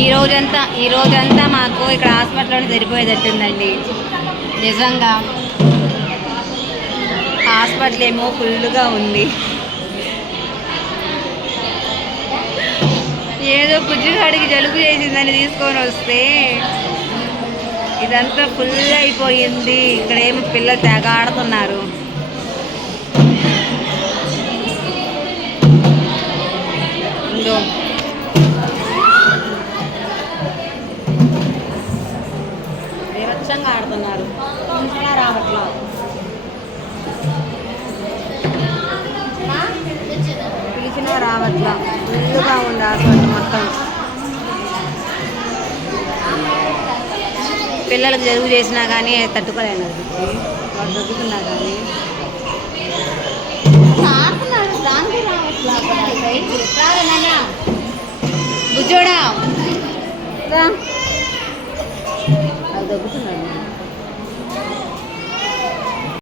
ఈ రోజంతా ఈ రోజంతా మాకు ఇక్కడ హాస్పిటల్లోనే సరిపోయేటట్టుందండి. నిజంగా హాస్పిటల్ ఏమో ఫుల్గా ఉంది. ఏదో బుజ్జిగాడికి జలుబు చేసిందని తీసుకొని వస్తే ఇదంతా ఫుల్ అయిపోయింది. ఇక్కడ పిల్లలు తెగ ఆడుతున్నారు. వివచ్చంగా ఆడుతున్నారు. ఇంకా రావట్లా? పిలిచినా రావట్లా? ఫుల్గా ఉంది హాస్పిటల్ మొత్తం. పిల్లలకు జరుగు చేసినా కానీ తట్టుకోలేను. అది వాడు దొరుకుతున్నా కానీ దానికి రావట్లా బుజ్జోడా రా అది దొరుకుతున్నాడు